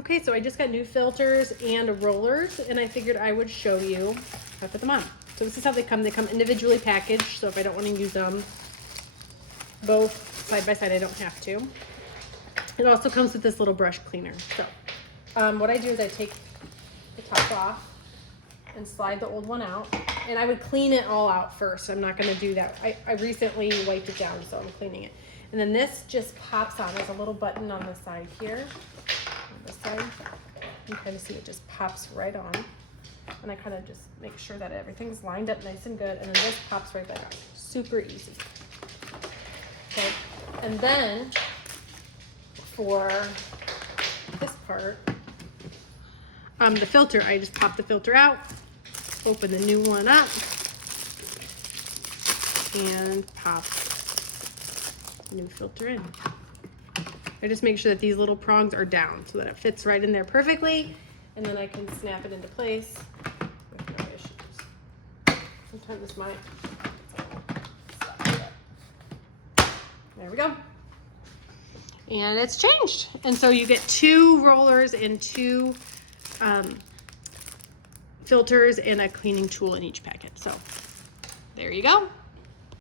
Okay, so I just got new filters and rollers, and I figured I would show you how to put them on. So this is how they come. They come individually packaged, so if I don't want to use them both side by side, I don't have to. It also comes with this little brush cleaner. So what I do is I take the top off and slide the old one out, and I would clean it all out first. I'm not going to do that. I recently wiped it down, so I'm cleaning it. And then this just pops on. There's a little button on the side here. On this side, you kind of see it just pops right on. And I kind of just make sure that everything's lined up nice and good. And then this pops right back on. Super easy. Okay. And then for this part, the filter, I just pop the filter out, open the new one up, and pop new filter in. I just make sure that these little prongs are down so that it fits right in there perfectly, and then I can snap it into place with no issues. Sometimes this might. There we go. And it's changed. And so you get 2 rollers and 2 filters and a cleaning tool in each packet. So there you go.